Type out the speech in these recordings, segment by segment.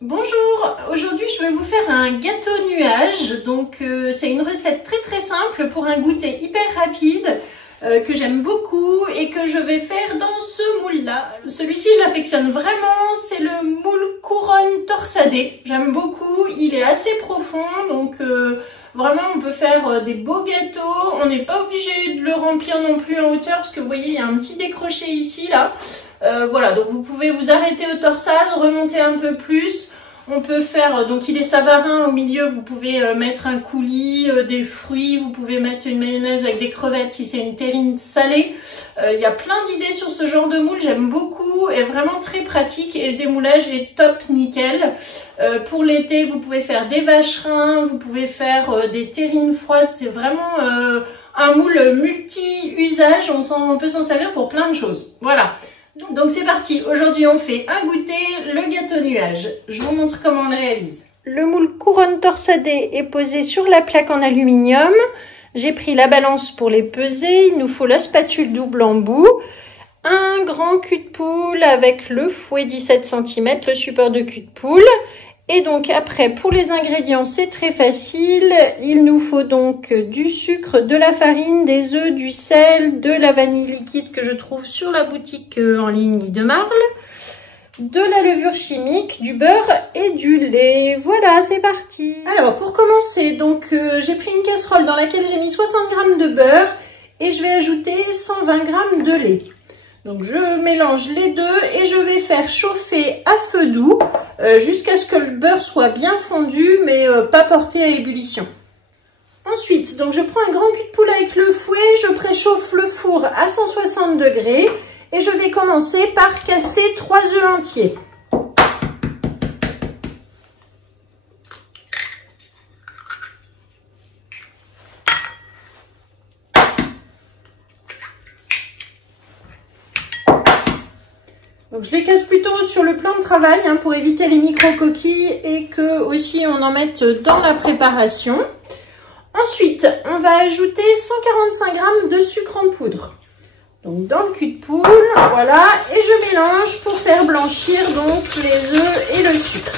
Bonjour, aujourd'hui je vais vous faire un gâteau nuage. Donc c'est une recette très simple pour un goûter hyper rapide que j'aime beaucoup et que je vais faire dans ce moule là. Celui-ci je l'affectionne vraiment, c'est le moule couronne torsadé. J'aime beaucoup, il est assez profond donc vraiment on peut faire des beaux gâteaux. On n'est pas obligé de le remplir non plus en hauteur parce que vous voyez il y a un petit décroché ici là. Voilà, donc vous pouvez vous arrêter aux torsades, remonter un peu plus. On peut faire, donc il est savarin au milieu, vous pouvez mettre un coulis, des fruits, vous pouvez mettre une mayonnaise avec des crevettes si c'est une terrine salée. Il y a plein d'idées sur ce genre de moule, j'aime beaucoup, et vraiment très pratique et le démoulage est top nickel. Pour l'été, vous pouvez faire des vacherins, vous pouvez faire des terrines froides, c'est vraiment un moule multi-usage, on peut s'en servir pour plein de choses. Voilà. Donc c'est parti, aujourd'hui on fait un goûter, le gâteau nuage. Je vous montre comment on le réalise. Le moule couronne torsadé est posé sur la plaque en aluminium. J'ai pris la balance pour les peser, il nous faut la spatule double embout, un grand cul de poule avec le fouet 17 cm, le support de cul de poule. Et donc après, pour les ingrédients, c'est très facile. Il nous faut donc du sucre, de la farine, des œufs, du sel, de la vanille liquide que je trouve sur la boutique en ligne Guy de Marle, de la levure chimique, du beurre et du lait. Voilà, c'est parti. Alors, pour commencer, donc j'ai pris une casserole dans laquelle j'ai mis 60 g de beurre et je vais ajouter 120 g de lait. Donc je mélange les deux et je vais faire chauffer à feu doux jusqu'à ce que le beurre soit bien fondu mais pas porté à ébullition. Ensuite, donc je prends un grand cul de poule avec le fouet, je préchauffe le four à 160 degrés et je vais commencer par casser 3 œufs entiers. Donc je les casse plutôt sur le plan de travail pour éviter les micro-coquilles et que aussi on en mette dans la préparation. Ensuite, on va ajouter 145 g de sucre en poudre. Donc dans le cul de poule, voilà, et je mélange pour faire blanchir donc les œufs et le sucre.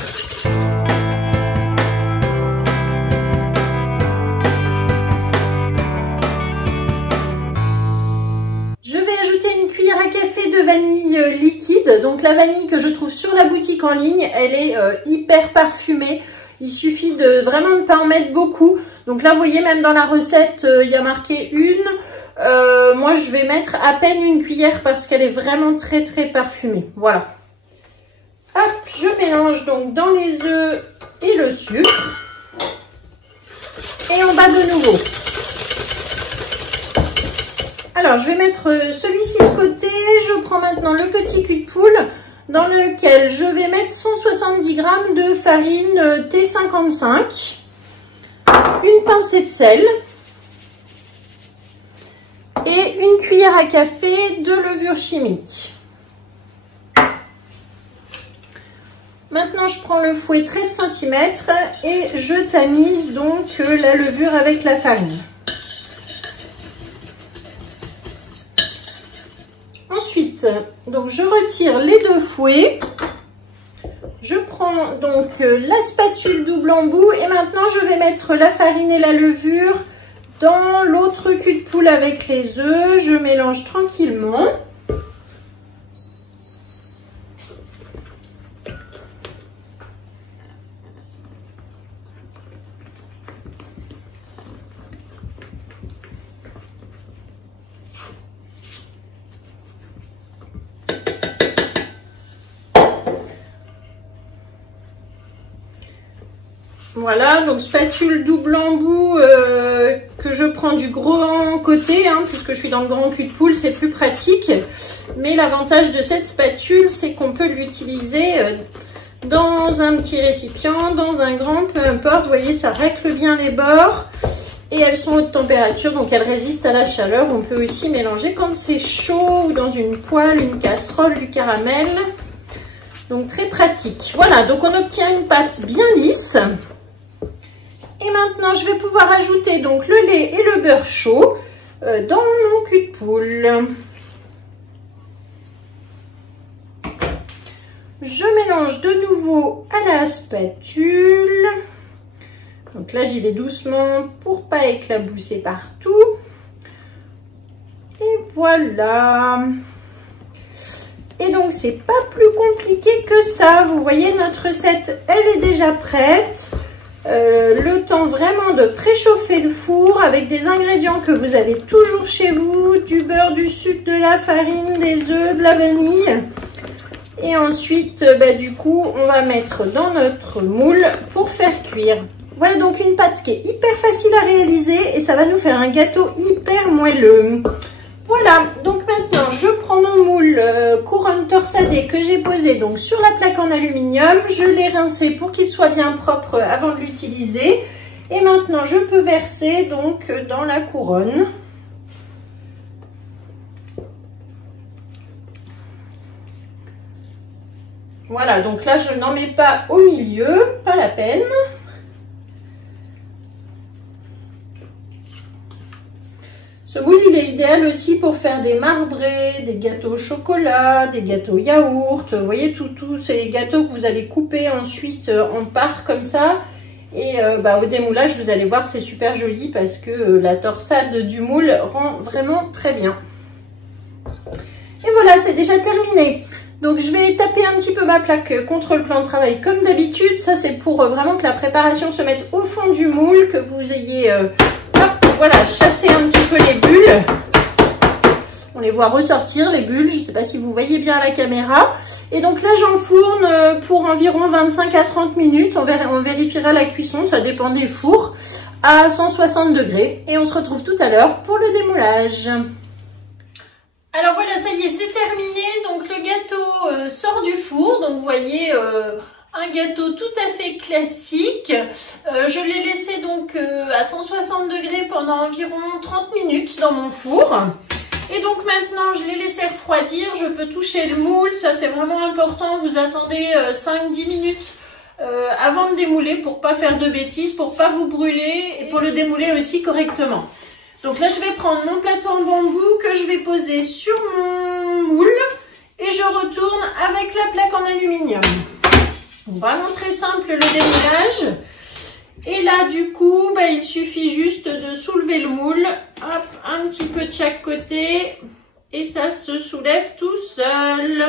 Vanille liquide, donc la vanille que je trouve sur la boutique en ligne, elle est hyper parfumée. Il suffit de vraiment ne pas en mettre beaucoup. Donc là vous voyez même dans la recette il y a marqué une. Moi je vais mettre à peine une cuillère parce qu'elle est vraiment très parfumée. Voilà. Hop, je mélange donc dans les œufs et le sucre. Et on bat de nouveau. Alors, je vais mettre celui-ci de côté. Je prends maintenant le petit cul de poule dans lequel je vais mettre 170 g de farine T55, une pincée de sel et une cuillère à café de levure chimique. Maintenant, je prends le fouet 13 cm et je tamise donc la levure avec la farine. Ensuite, donc je retire les deux fouets, je prends donc la spatule double embout et maintenant je vais mettre la farine et la levure dans l'autre cul de poule avec les œufs, je mélange tranquillement. Voilà, donc spatule double embout que je prends du grand côté, puisque je suis dans le grand cul de poule, c'est plus pratique. Mais l'avantage de cette spatule, c'est qu'on peut l'utiliser dans un petit récipient, dans un grand, peu importe. Vous voyez, ça règle bien les bords et elles sont haute température, donc elles résistent à la chaleur. On peut aussi mélanger quand c'est chaud ou dans une poêle, une casserole, du caramel. Donc très pratique. Voilà, donc on obtient une pâte bien lisse. Et maintenant, je vais pouvoir ajouter donc le lait et le beurre chaud dans mon cul de poule. Je mélange de nouveau à la la spatule. Donc là, j'y vais doucement pour pas éclabousser partout. Et voilà. Et donc, c'est pas plus compliqué que ça. Vous voyez, notre recette, elle est déjà prête. Le temps vraiment de préchauffer le four avec des ingrédients que vous avez toujours chez vous. Du beurre, du sucre, de la farine, des œufs, de la vanille. Et ensuite, du coup, on va mettre dans notre moule pour faire cuire. Voilà donc une pâte qui est hyper facile à réaliser et ça va nous faire un gâteau hyper moelleux. Voilà, donc maintenant je prends mon moule couronne torsadée que j'ai posé donc sur la plaque en aluminium. Je l'ai rincé pour qu'il soit bien propre avant de l'utiliser. Et maintenant je peux verser donc dans la couronne. Voilà, donc là je n'en mets pas au milieu, pas la peine. Ce moule, il est idéal aussi pour faire des marbrés, des gâteaux au chocolat, des gâteaux yaourt. Vous voyez, tous ces gâteaux que vous allez couper ensuite en parts comme ça. Et au démoulage, vous allez voir, c'est super joli parce que la torsade du moule rend vraiment très bien. Et voilà, c'est déjà terminé. Donc, je vais taper un petit peu ma plaque contre le plan de travail comme d'habitude. Ça, c'est pour vraiment que la préparation se mette au fond du moule, que vous ayez... Voilà, chasser un petit peu les bulles. On les voit ressortir, les bulles. Je ne sais pas si vous voyez bien à la caméra. Et donc là, j'enfourne pour environ 25 à 30 minutes. On vérifiera la cuisson, ça dépend des fours, à 160 degrés. Et on se retrouve tout à l'heure pour le démoulage. Alors voilà, ça y est, c'est terminé. Donc le gâteau sort du four. Donc vous voyez... un gâteau tout à fait classique. Je l'ai laissé donc à 160 degrés pendant environ 30 minutes dans mon four. Et donc maintenant, je l'ai laissé refroidir. Je peux toucher le moule. Ça, c'est vraiment important. Vous attendez 5-10 minutes avant de démouler pour pas faire de bêtises, pour pas vous brûler et pour le démouler aussi correctement. Donc là, je vais prendre mon plateau en bambou que je vais poser sur mon moule et je retourne avec la plaque en aluminium. Vraiment très simple le démoulage. Et là du coup il suffit juste de soulever le moule, hop, un petit peu de chaque côté et ça se soulève tout seul.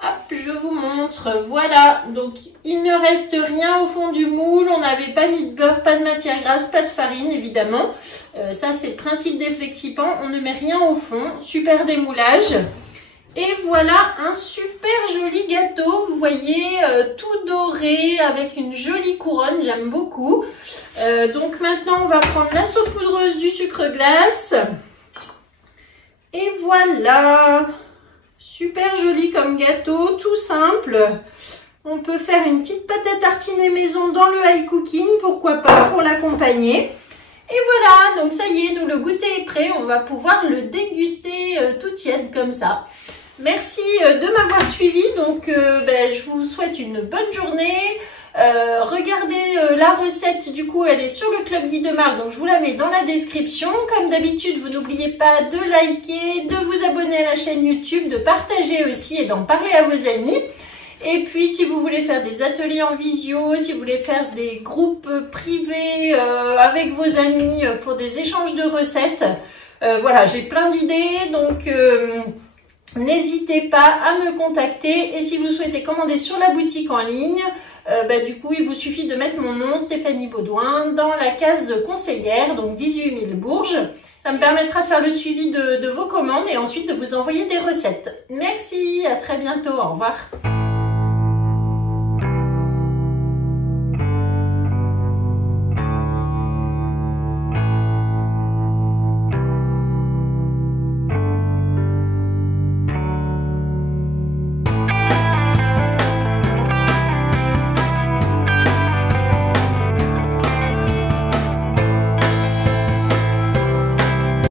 Hop, je vous montre, voilà, donc il ne reste rien au fond du moule. On n'avait pas mis de beurre, pas de matière grasse, pas de farine évidemment. Ça c'est le principe des flexipans, on ne met rien au fond. Super démoulage. Et voilà un super joli gâteau, vous voyez, tout doré avec une jolie couronne, j'aime beaucoup. Donc maintenant on va prendre la saupoudreuse du sucre glace. Et voilà, super joli comme gâteau, tout simple. On peut faire une petite pâte à tartiner maison dans le high cooking, pourquoi pas, pour l'accompagner. Et voilà, donc ça y est, nous le goûter est prêt, on va pouvoir le déguster tout tiède comme ça. Merci de m'avoir suivi, donc je vous souhaite une bonne journée. Regardez la recette, du coup elle est sur le Club Guy de Marle, donc je vous la mets dans la description. Comme d'habitude, vous n'oubliez pas de liker, de vous abonner à la chaîne YouTube, de partager aussi et d'en parler à vos amis. Et puis si vous voulez faire des ateliers en visio, si vous voulez faire des groupes privés avec vos amis pour des échanges de recettes, voilà, j'ai plein d'idées, donc... n'hésitez pas à me contacter et si vous souhaitez commander sur la boutique en ligne, du coup il vous suffit de mettre mon nom Stéphanie Baudouin dans la case conseillère, donc 18 000 Bourges. Ça me permettra de faire le suivi de vos commandes et ensuite de vous envoyer des recettes. Merci, à très bientôt, au revoir.